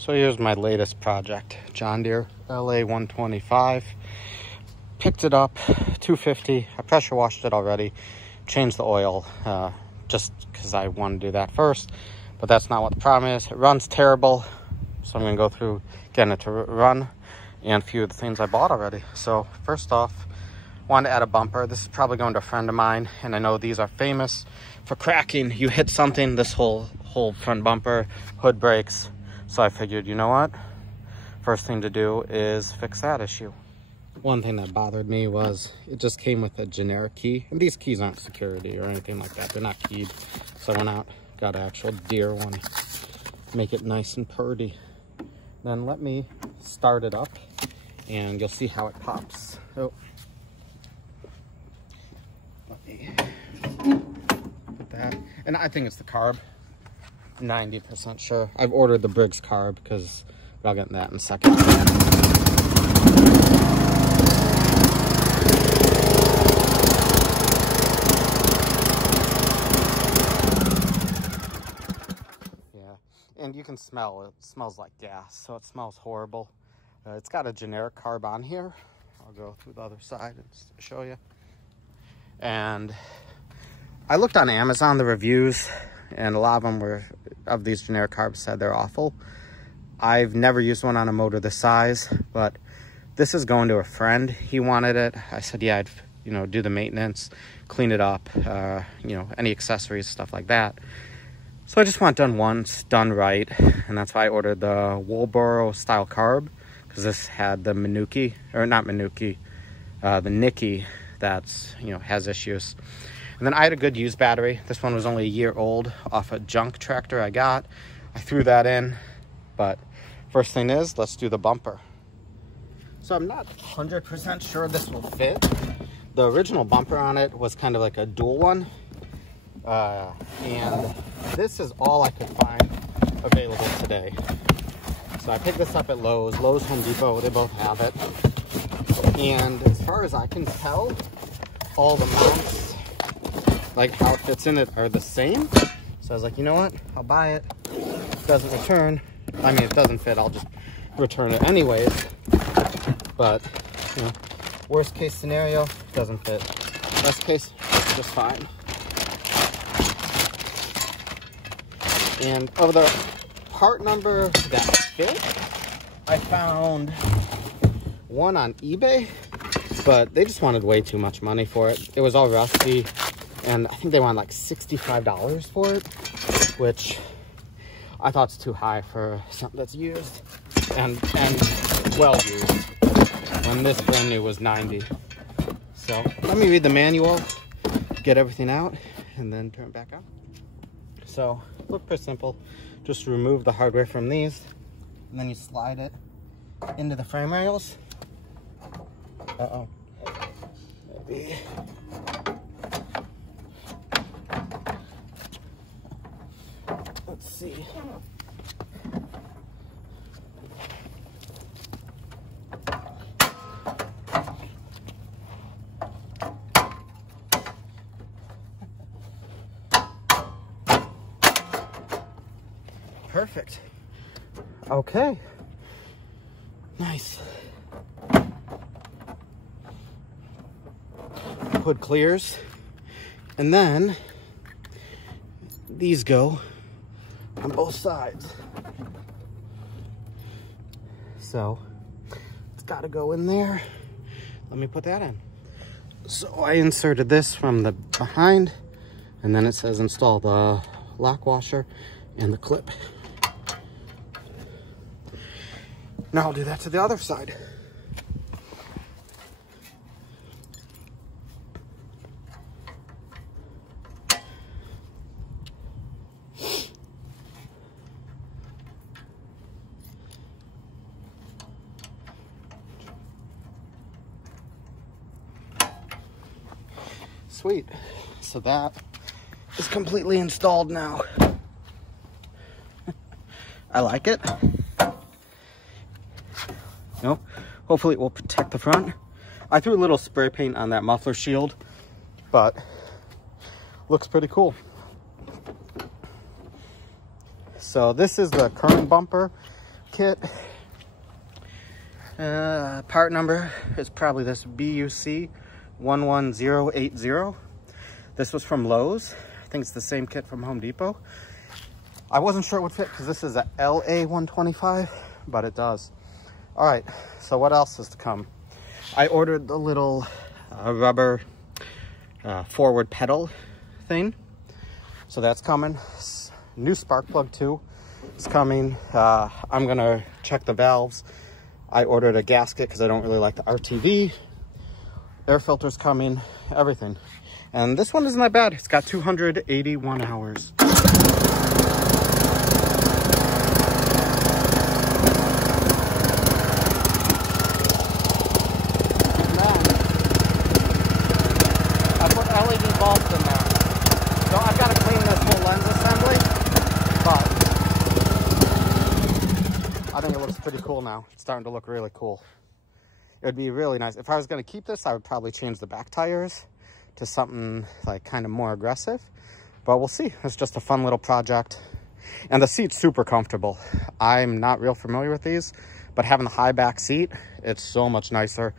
So here's my latest project, John Deere LA125. Picked it up, 250. I pressure washed it already, changed the oil, just because I want to do that first. But that's not what the problem is. It runs terrible, so I'm gonna go through getting it to run and a few of the things I bought already. So first off, wanted to add a bumper. This is probably going to a friend of mine, and I know these are famous for cracking. You hit something, this whole front bumper, hood breaks. So I figured, you know what? First thing to do is fix that issue. One thing that bothered me was it just came with a generic key. And these keys aren't security or anything like that. They're not keyed. So I went out, got an actual Deere one. Make it nice and purdy. Then let me start it up and you'll see how it pops. Oh. Let me put that. And I think it's the carb. 90% sure. I've ordered the Briggs Carb because I'll get that in a second. Yeah, and you can smell it. It smells like gas, so it smells horrible. It's got a generic carb on here. I'll go through the other side and show you. And I looked on Amazon, the reviews, and a lot of them were, of these generic carbs, said they're awful. I've never used one on a motor this size, but this is going to a friend. He wanted it. I said, yeah, I'd, do the maintenance, clean it up, any accessories, stuff like that. So I just want it done once, done right, and that's why I ordered the Woolboro style carb, because this had the Manuki, or not Manuki, the Nicky that's, has issues. And then I had a good used battery. This one was only a year old off a junk tractor I got. I threw that in, but first thing is, let's do the bumper. So I'm not 100% sure this will fit. The original bumper on it was kind of like a dual one. And this is all I could find available today. So I picked this up at Lowe's, Home Depot, they both have it. And as far as I can tell, all the mounts, like how it fits in it, are the same. So I was like, you know what, I'll buy it. It doesn't return. I mean, it doesn't fit, I'll just return it anyways. But, worst case scenario, doesn't fit. Best case, just fine. And of the part number that fit, I found one on eBay, but they just wanted way too much money for it. It was all rusty. And I think they wanted like $65 for it, which I thought is too high for something that's used and well used. When this brand new was 90. So let me read the manual, get everything out, and then turn it back on. So look pretty simple. Just remove the hardware from these, and then you slide it into the frame rails. Uh-oh. Maybe. Let's see. Perfect. Okay. Nice. Hood clears. And then these go on both sides. So it's got to go in there. Let me put that in. So I inserted this from the behind, and then it says install the lock washer and the clip. Now I'll do that to the other side. Sweet. So that is completely installed now. I like it. Hopefully it will protect the front. I threw a little spray paint on that muffler shield, but looks pretty cool. So this is the current bumper kit. Part number is probably this BUC 11080. This was from Lowe's. I think it's the same kit from Home Depot. I wasn't sure it would fit because this is a LA125, but it does. All right, so what else is to come? I ordered the little rubber forward pedal thing. So that's coming. New spark plug too is coming. I'm gonna check the valves. I ordered a gasket because I don't really like the RTV. Air filter's coming, everything. And this one isn't that bad. It's got 281 hours. Bulbs in there. So I've got to clean this whole lens assembly, but I think it looks pretty cool now. It's starting to look really cool. It would be really nice. If I was going to keep this, I would probably change the back tires to something like kind of more aggressive, but we'll see. It's just a fun little project. And the seat's super comfortable. I'm not real familiar with these, but having the high back seat, it's so much nicer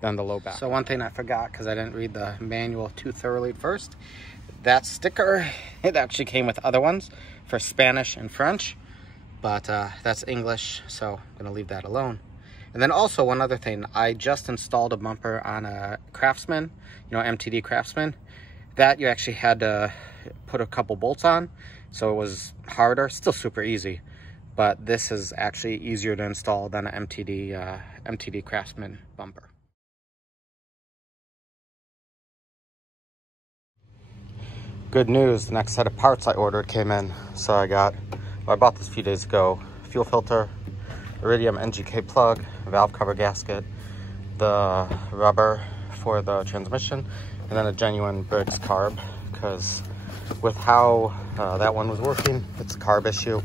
than the low back. So one thing I forgot, because I didn't read the manual too thoroughly at first, that sticker, it actually came with other ones for Spanish and French, but that's English, so I'm gonna leave that alone. And then also one other thing, I just installed a bumper on a Craftsman, you know, MTD Craftsman. That you actually had to put a couple bolts on, so it was harder, still super easy, but this is actually easier to install than an MTD Craftsman bumper. Good news, the next set of parts I ordered came in. So I bought this a few days ago. Fuel filter, iridium NGK plug, valve cover gasket, the rubber for the transmission, and then a genuine Briggs Carb, because with how that one was working, it's a carb issue.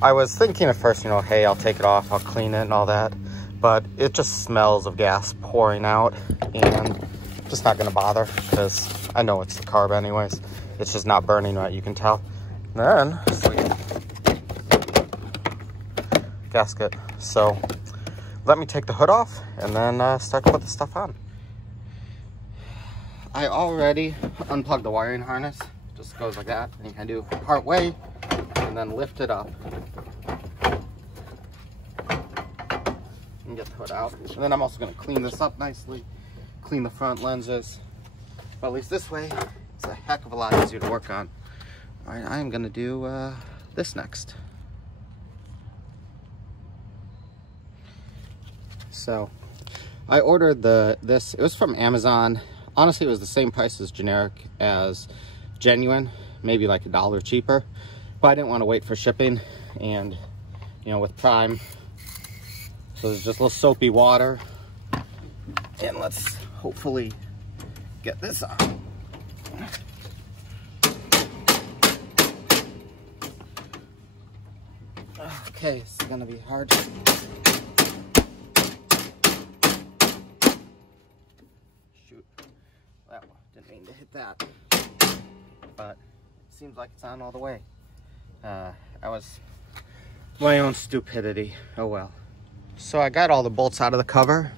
I was thinking at first, you know, hey, I'll take it off, I'll clean it and all that, but it just smells of gas pouring out, and just not gonna bother because I know it's the carb anyways. It's just not burning right, you can tell. Then, gasket. So let me take the hood off and then start to put the stuff on. I already unplugged the wiring harness. It just goes like that. And you can do part way and then lift it up and get the hood out. And then I'm also gonna clean this up nicely, clean the front lenses. But at least this way, it's a heck of a lot easier to work on. All right, I'm gonna do this next. So I ordered this, it was from Amazon. Honestly, it was the same price as generic as genuine, maybe like $1 cheaper, but I didn't want to wait for shipping. And you know, with Prime, so there's just a little soapy water, and let's hopefully get this on. Okay, it's gonna be hard. Shoot, that one, didn't mean to hit that, but it seems like it's on all the way. I was my own stupidity, oh well. So I got all the bolts out of the cover,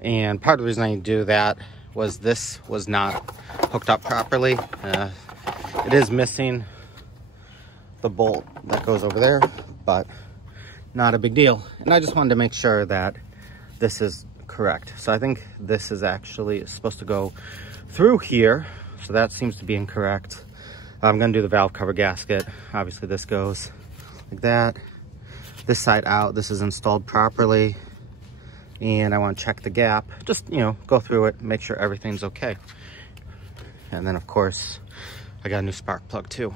and part of the reason I do that was this was not hooked up properly. It is missing the bolt that goes over there, but not a big deal. And I just wanted to make sure that this is correct. So I think this is actually supposed to go through here, so that seems to be incorrect. I'm gonna do the valve cover gasket. Obviously this goes like that, this side out, this is installed properly, and I want to check the gap, just, you know, go through it, make sure everything's okay. And then of course I got a new spark plug too.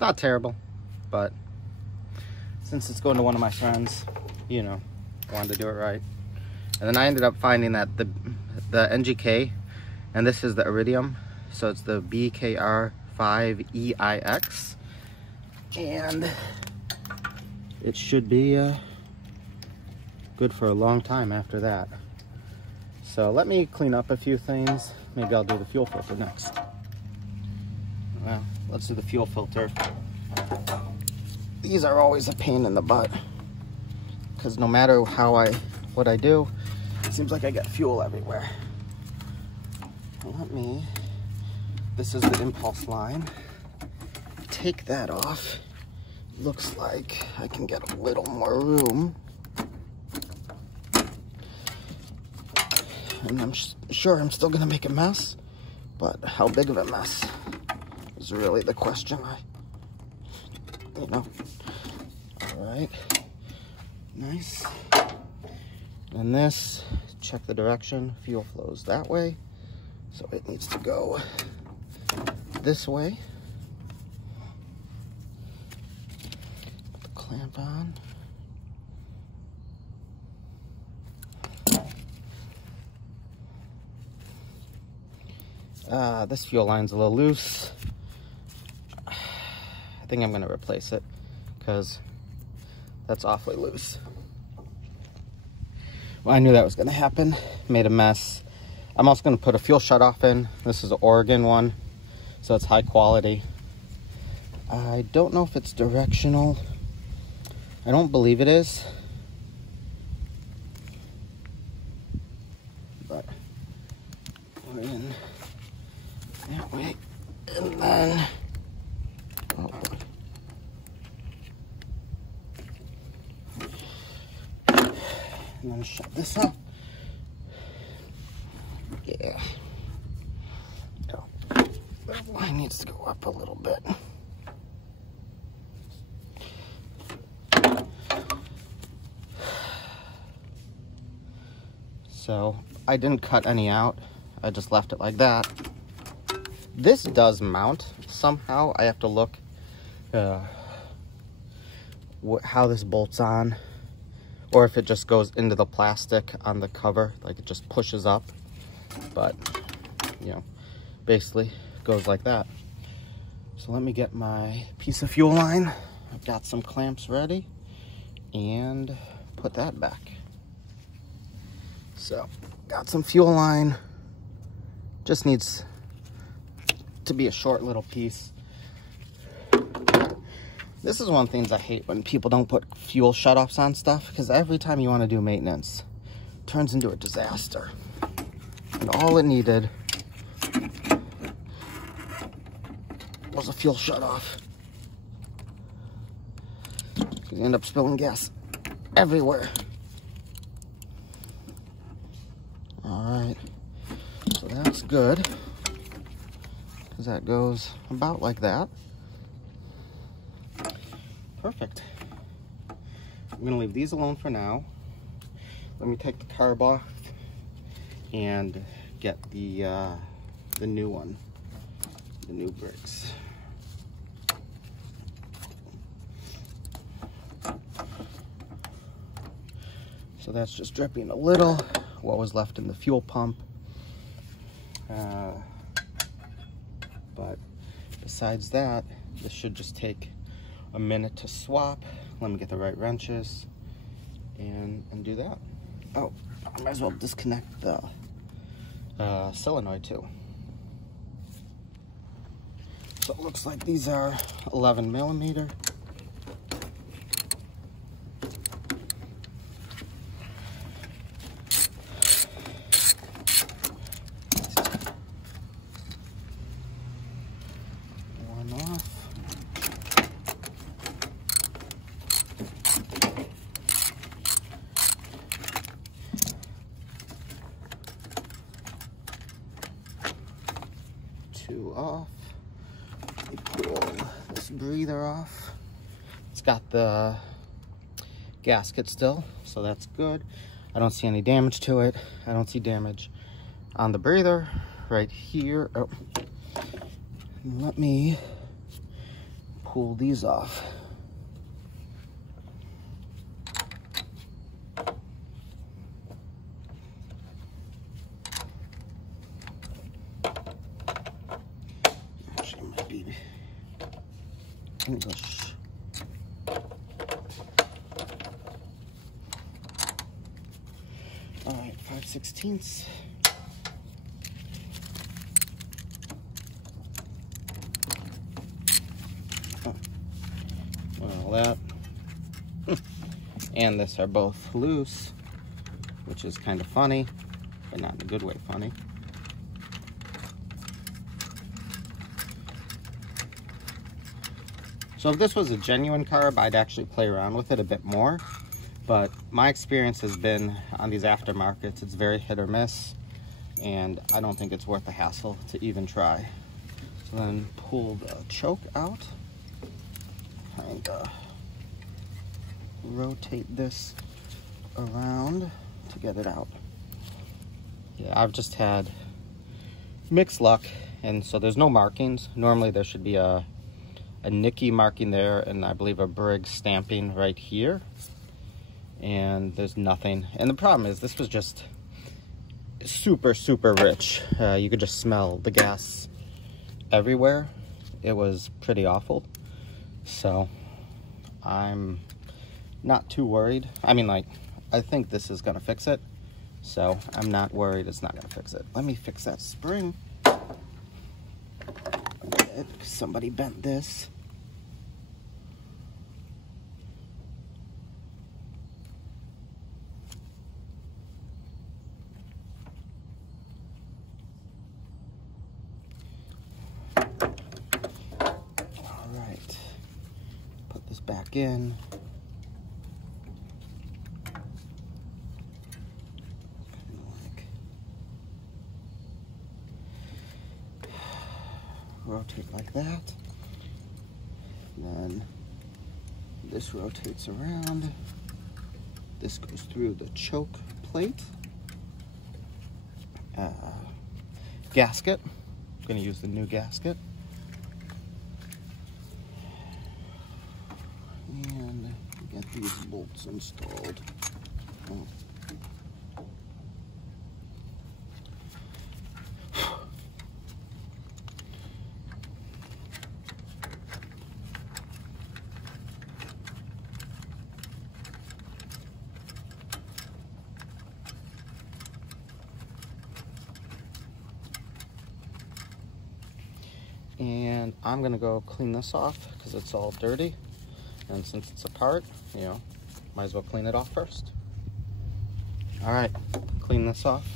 Not terrible, but since it's going to one of my friends, you know, I wanted to do it right. And then I ended up finding that the NGK, and this is the iridium, so it's the BKR5EIX, and it should be good for a long time after that. So let me clean up a few things. Maybe I'll do the fuel filter next. Well, let's do the fuel filter. These are always a pain in the butt, because no matter what I do, it seems like I get fuel everywhere. This is the impulse line. Take that off. Looks like I can get a little more room. And I'm sure I'm still gonna make a mess, but how big of a mess is really the question. All right, nice. And this, check the direction. Fuel flows that way, so it needs to go this way. Put the clamp on. This fuel line's a little loose. I think I'm gonna replace it because that's awfully loose. Well, I knew that was gonna happen. Made a mess. I'm also gonna put a fuel shutoff in. This is an Oregon one, so it's high quality. I don't know if it's directional. I don't believe it is. But we're in that way, and then and then shut this up. Yeah. Oh, that line needs to go up a little bit. So I didn't cut any out. I just left it like that. This does mount somehow. I have to look how this bolts on, or if it just goes into the plastic on the cover, like it just pushes up. But, you know, basically goes like that. So let me get my piece of fuel line. I've got some clamps ready, and put that back. So, got some fuel line. Just needs to be a short little piece. This is one of the things I hate when people don't put fuel shutoffs on stuff, because every time you want to do maintenance, it turns into a disaster. And all it needed was a fuel shutoff. You end up spilling gas everywhere. Alright, so that's good, because that goes about like that. Perfect. I'm going to leave these alone for now. Let me take the carb off and get the new one, the new Briggs. So that's just dripping a little, what was left in the fuel pump. But besides that, this should just take a minute to swap. Let me get the right wrenches and do that. Oh, I might as well disconnect the solenoid too. So it looks like these are 11 millimeter. Two off. We pull this breather off. It's got the gasket still, so that's good. I don't see any damage to it. I don't see damage on the breather right here. Oh. Let me pull these off. English. 5/16. All that. And this are both loose, which is kind of funny, but not in a good way funny. So if this was a genuine carb, I'd actually play around with it a bit more. But my experience has been on these aftermarkets, it's very hit or miss. And I don't think it's worth the hassle to even try. So then pull the choke out. And rotate this around to get it out. Yeah, I've just had mixed luck, and so there's no markings. Normally there should be a Nicky marking there, and I believe a Briggs stamping right here, and there's nothing. And the problem is this was just super rich. You could just smell the gas everywhere. It was pretty awful. So I'm not too worried. I mean, like, I think this is gonna fix it, so I'm not worried it's not gonna fix it. Let me fix that spring. Somebody bent this. All right, put this back in. Rotate like that. Then this rotates around. This goes through the choke plate. Gasket. I'm going to use the new gasket. And get these bolts installed. Oh. And I'm gonna go clean this off because it's all dirty, and since it's apart, you know, might as well clean it off first. All right, clean this off.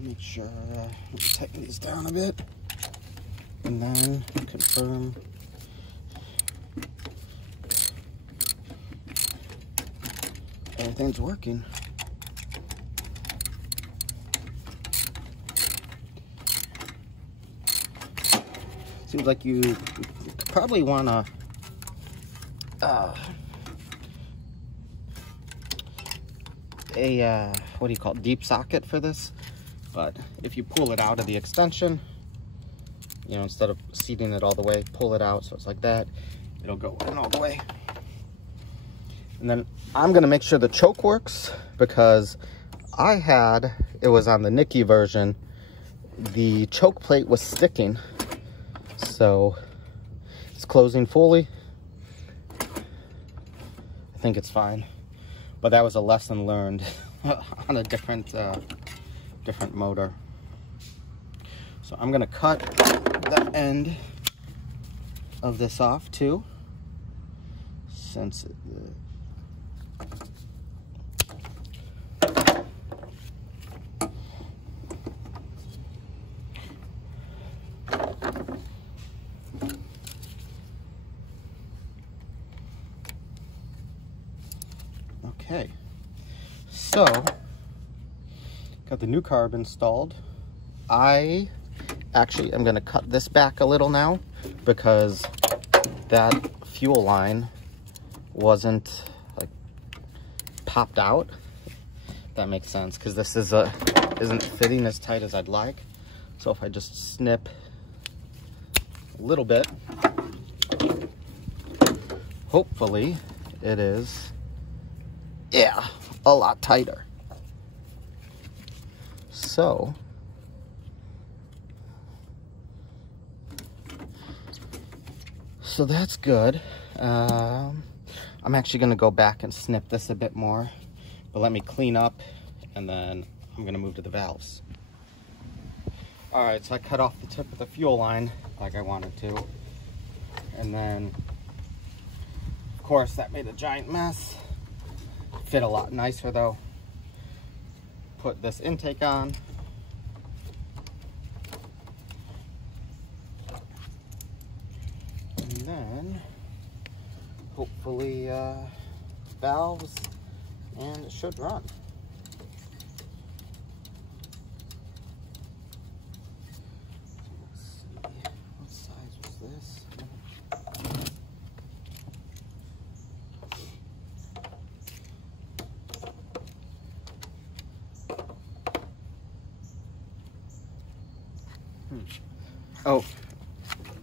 Make sure tighten these down a bit, and then confirm everything's working. Seems like you probably want to what do you call it, deep socket for this. But if you pull it out of the extension, you know, instead of seating it all the way, pull it out so it's like that, it'll go in all the way. And then I'm gonna make sure the choke works, because it was on the Nicky version, the choke plate was sticking. So it's closing fully. I think it's fine. But that was a lesson learned on a different motor. So I'm gonna cut the end of this off too, since okay, so got the new carb installed. I actually am going to cut this back a little now, because that fuel line wasn't like popped out. If that makes sense, because this is isn't fitting as tight as I'd like. So if I just snip a little bit, hopefully it is, yeah, a lot tighter. So so that's good. I'm actually going to go back and snip this a bit more, but let me clean up and then I'm going to move to the valves. All right, so I cut off the tip of the fuel line like I wanted to, and then of course that made a giant mess. Fit a lot nicer though. Put this intake on. And then hopefully valves, and it should run. Let's see, what size was this? Oh,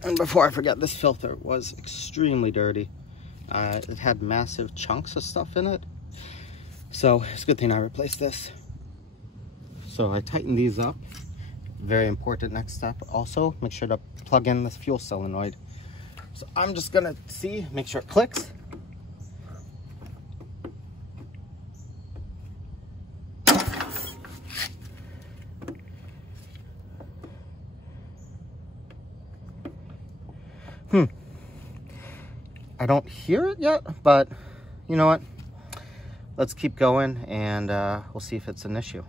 and before I forget, this filter was extremely dirty. It had massive chunks of stuff in it. So it's a good thing I replaced this. So I tightened these up. Very important next step. Also, make sure to plug in this fuel solenoid. So I'm just gonna make sure it clicks. I don't hear it yet, but you know what? Let's keep going and we'll see if it's an issue.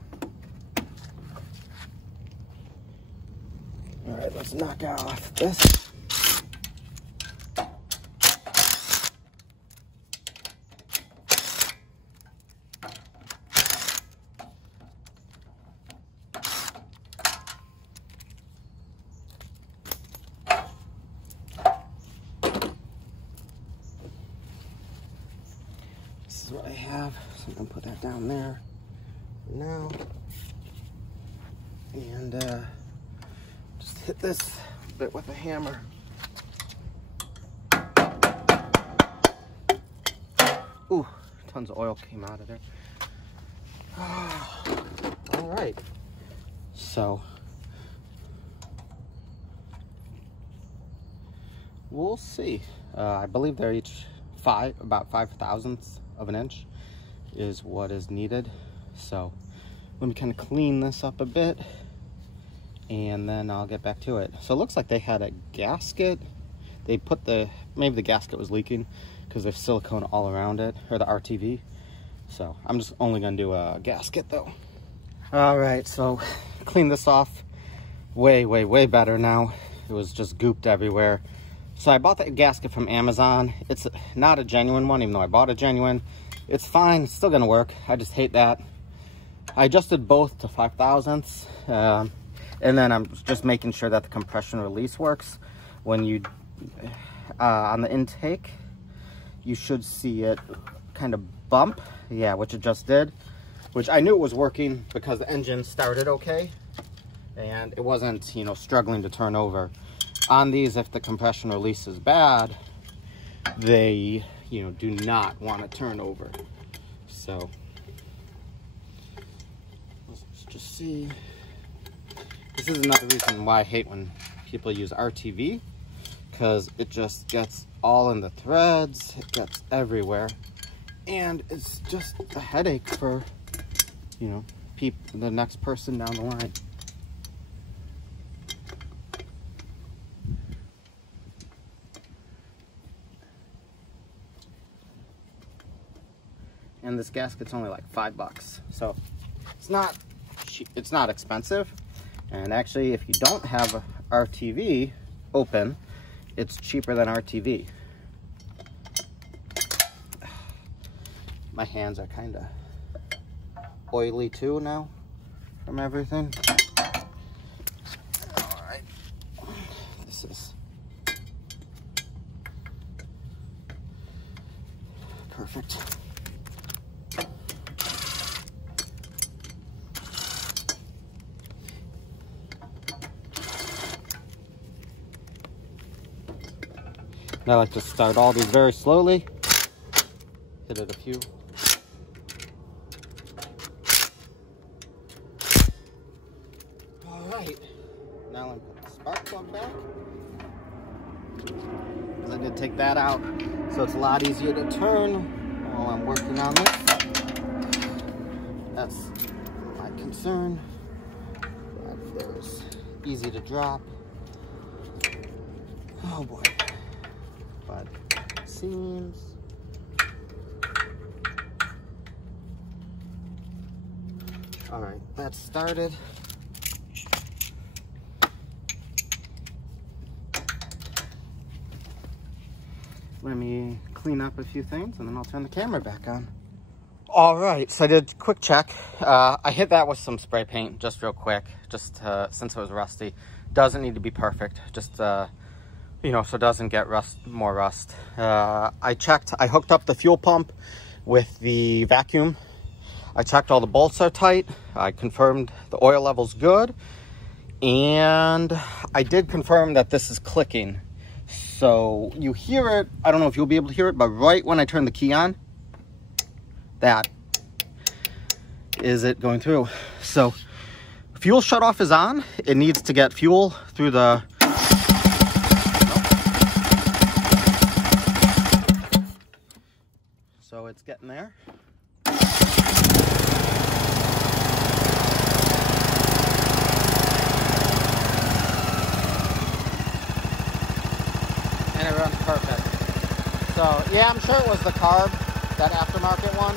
All right, let's knock off this. This is what I have, so I'm gonna put that down there now, and just hit this bit with a hammer. Ooh, tons of oil came out of there. All right, so we'll see. I believe they're each about 5/1000ths of an inch is what is needed. So let me kind of clean this up a bit and then I'll get back to it. So it looks like they had a gasket. They put maybe the gasket was leaking because there's silicone all around it, or the RTV. So I'm just only gonna do a gasket though. All right, so clean this off way better now. It was just gooped everywhere. So I bought that gasket from Amazon. It's not a genuine one, even though I bought a genuine. It's fine, it's still gonna work. I just hate that. I adjusted both to 5/1000ths, and then I'm just making sure that the compression release works. When you, on the intake, you should see it kind of bump. Yeah, which it just did, which I knew it was working because the engine started okay, and it wasn't, you know, struggling to turn over. On these, if the compression release is bad, they, you know, do not want to turn over. So let's just see. This is another reason why I hate when people use RTV, because it just gets all in the threads, it gets everywhere, and it's just a headache for, you know, the next person down the line. And this gasket's only like $5, so it's not cheap, it's not expensive. And actually, if you don't have a RTV open, it's cheaper than RTV. My hands are kind of oily too now from everything. All right, this is perfect. I like to start all these very slowly. Hit it a few. All right, now I'm put the spark plug back. I did take that out, so it's a lot easier to turn while I'm working on this. That's my concern. But there's easy to drop. Oh boy. But it seems. All right, that's started. Let me clean up a few things and then I'll turn the camera back on. All right, so I did a quick check. I hit that with some spray paint just real quick, just since it was rusty. Doesn't need to be perfect, just you know, so it doesn't get more rust. I checked, I hooked up the fuel pump with the vacuum. I checked all the bolts are tight. I confirmed the oil level's good. And I did confirm that this is clicking. So you hear it, I don't know if you'll be able to hear it, but right when I turn the key on, that is it going through. So fuel shutoff is on. It needs to get fuel through the so it's getting there. And it runs perfect. So yeah, I'm sure it was the carb, that aftermarket one.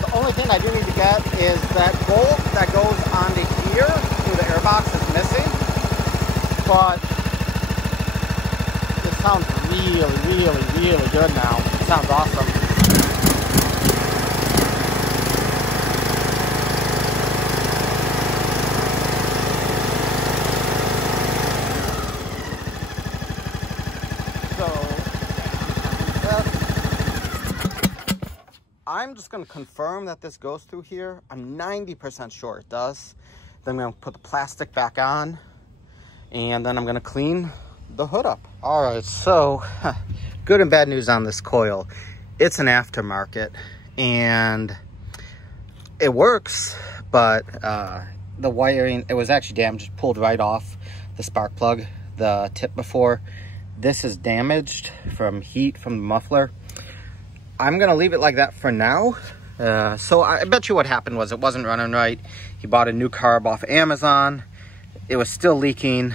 The only thing I do need to get is that bolt that goes onto here through the airbox is missing. But it sounds really good now. It sounds awesome. I'm just going to confirm that this goes through here. I'm 90% sure it does. Then I'm going to put the plastic back on, and then I'm going to clean the hood up. All right, so good and bad news on this coil. It's an aftermarket, and it works, but the wiring, it was actually damaged, pulled right off the spark plug, the tip before. This is damaged from heat from the muffler. I'm going to leave it like that for now. So I bet you what happened was it wasn't running right. He bought a new carb off Amazon. It was still leaking.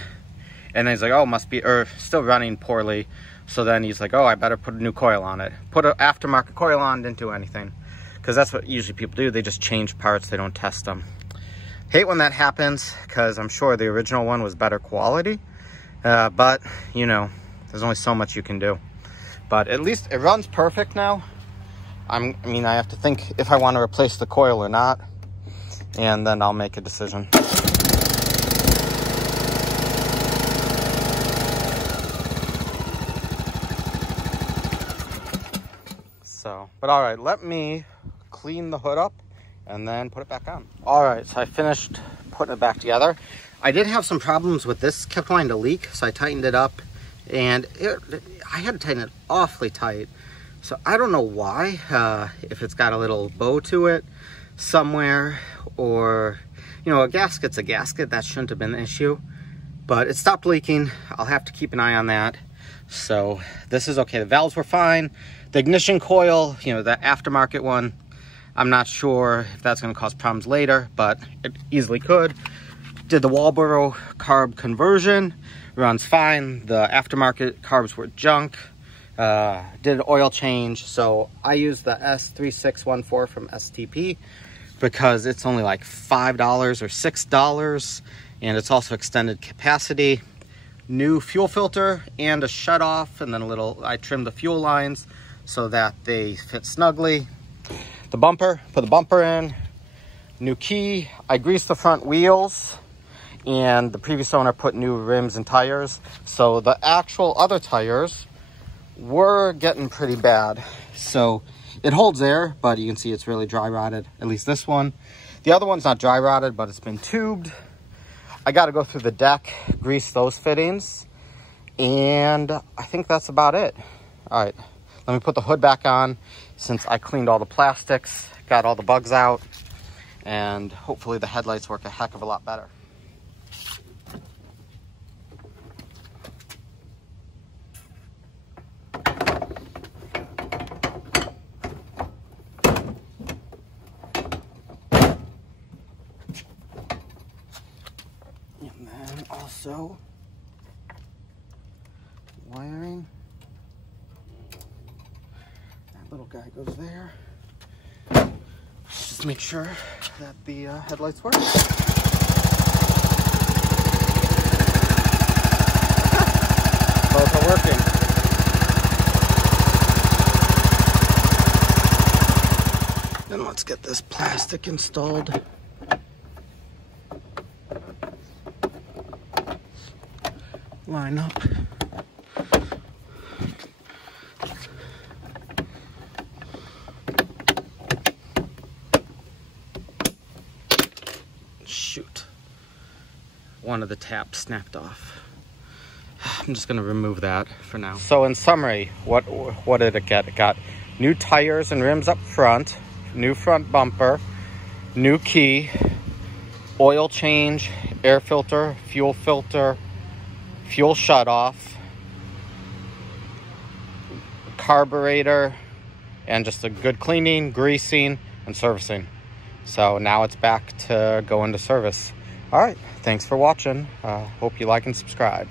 And he's like, oh, must be, or still running poorly. So then he's like, oh, I better put a new coil on it. Put an aftermarket coil on, didn't do anything. Because that's what usually people do. They just change parts. They don't test them. Hate when that happens, because I'm sure the original one was better quality. But, you know, there's only so much you can do. But at least it runs perfect now. I mean, I have to think if I want to replace the coil or not, and then I'll make a decision. So, but all right, let me clean the hood up and then put it back on. All right, so I finished putting it back together. I did have some problems with this, kept wanting to leak, so I tightened it up, and I had to tighten it awfully tight. So I don't know why, if it's got a little bow to it somewhere, or, you know, a gasket's a gasket. That shouldn't have been an issue, but it stopped leaking. I'll have to keep an eye on that. So this is okay. The valves were fine. The ignition coil, you know, the aftermarket one, I'm not sure if that's going to cause problems later, but it easily could. Did the Walboro carb conversion, runs fine. The aftermarket carbs were junk. Did an oil change, so I used the S3614 from STP because it's only like $5 or $6, and it's also extended capacity. New fuel filter and a shut off, and then I trimmed the fuel lines so that they fit snugly. The bumper, put the bumper in. New key. I greased the front wheels, and the previous owner put new rims and tires, so the actual other tires were getting pretty bad. So it holds air, but you can see it's really dry rotted, at least this one. The other one's not dry rotted, but it's been tubed. I got to go through the deck, grease those fittings, and I think that's about it. All right, let me put the hood back on since I cleaned all the plastics, got all the bugs out, and hopefully the headlights work a heck of a lot better. Also, wiring. That little guy goes there. Just make sure that the headlights work. Both are working. Then let's get this plastic installed. Line up. Shoot. One of the taps snapped off. I'm just going to remove that for now. So in summary, what did it get? It got new tires and rims up front, new front bumper, new key, oil change, air filter, fuel filter, fuel shutoff, carburetor, and just a good cleaning, greasing, and servicing. So now it's back to go into service. All right, thanks for watching. Hope you like and subscribe.